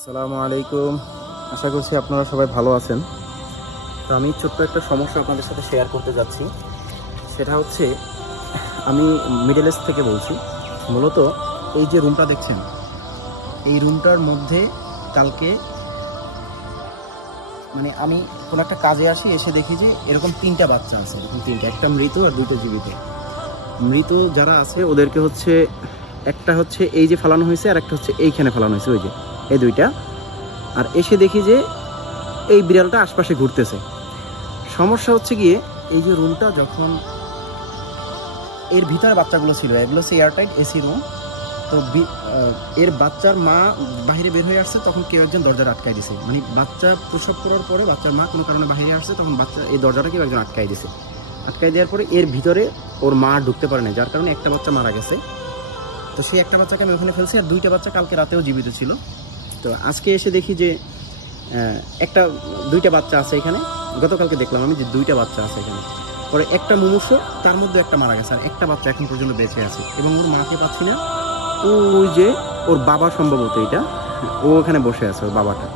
আসসালামু আলাইকুম। আশা করছি আপনারা সবাই ভালো আছেন। তো আমি ছোট্ট একটা সমস্যা আপনাদের সাথে শেয়ার করতে যাচ্ছি। সেটা হচ্ছে, আমি মিডল ইস্ট থেকে বলছি। মূলত এই যে রুমটা দেখছেন, এই রুমটার মধ্যে কালকে মানে আমি কোনো একটা কাজে আসি, এসে দেখি যে এরকম তিনটা বাচ্চা আছে, এরকম তিনটা। একটা মৃত আর দুটো জীবিত। মৃত যারা আছে, ওদেরকে হচ্ছে, একটা হচ্ছে এই যে ফেলানো হয়েছে, আর একটা হচ্ছে এইখানে ফেলানো হয়েছে, ওই যে। এই দুইটা। আর এসে দেখি যে এই বিড়ালটা আশপাশে ঘুরতেছে। সমস্যা হচ্ছে গিয়ে এই যে রুমটা যখন এর ভিতরে বাচ্চাগুলো ছিল, এগুলো হচ্ছে এয়ারটাইট এসি রুম তো এর বাচ্চার মা বাইরে বের হয়ে আসছে, তখন কেউ একজন দরজা আটকাই দিছে। মানে বাচ্চা প্রসব করার পরে বাচ্চার মা কোনো কারণে বাইরে আসছে, তখন বাচ্চা এই দরজাটা কেউ একজন আটকাই দিছে। আটকাই দেওয়ার পরে এর ভিতরে ওর মা ঢুকতে পারে না যার কারণে একটা বাচ্চা মারা গেছে। তো সেই একটা বাচ্চাকে আমি ওখানে ফেলছি, আর দুইটা বাচ্চা কালকে রাতেও জীবিত ছিল। তো আজকে এসে দেখি যে একটা, দুইটা বাচ্চা আছে এখানে। গতকালকে দেখলাম আমি যে দুইটা বাচ্চা আছে এখানে। পরে একটা মুমূর্ষ, তার মধ্যে একটা মারা গেছে, আর একটা বাচ্চা এখন পর্যন্ত বেঁচে আছে। এবং ওর মাকে পাচ্ছি না। ওই যে ওর বাবা সম্ভবত এটা, ও ওখানে বসে আছে, ওর বাবাটা।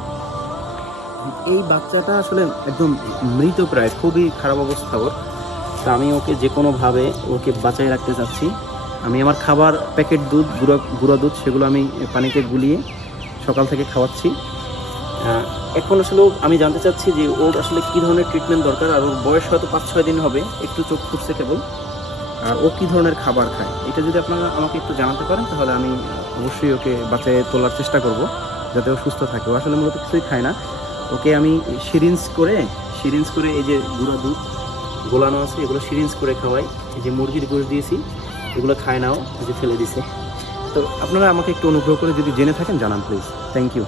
এই বাচ্চাটা আসলে একদম মৃত প্রায়, খুবই খারাপ অবস্থা ওর। তা আমি ওকে যে কোনোভাবে ওকে বাঁচাই রাখতে চাচ্ছি। আমি আমার খাবার, প্যাকেট দুধ, গুঁড়ো গুঁড়ো দুধ, সেগুলো আমি পানিতে গুলিয়ে সকাল থেকে খাওয়াচ্ছি। এখন আসলে আমি জানতে চাচ্ছি যে ওর আসলে কী ধরনের ট্রিটমেন্ট দরকার, আর ওর বয়স হয়তো পাঁচ ছয় দিন হবে, একটু চোখ ফুটছে কেবল। আর ও কী ধরনের খাবার খায়, এটা যদি আপনারা আমাকে একটু জানাতে পারেন, তাহলে আমি অবশ্যই ওকে বাঁচিয়ে তোলার চেষ্টা করব, যাতে ও সুস্থ থাকে। ও আসলে মূলত কিছুই খায় না। ওকে আমি সিরিঞ্জ করে সিরিঞ্জ করে এই যে গুঁড়া দুধ গোলানো আছে, এগুলো সিরিঞ্জ করে খাওয়াই। এই যে মুরগির গোশ দিয়েছি, এগুলো খায় নাও যে ফেলে দিছে। তো আপনারা আমাকে একটু অনুগ্রহ করে যদি জেনে থাকেন জানান প্লিজ থ্যাংক ইউ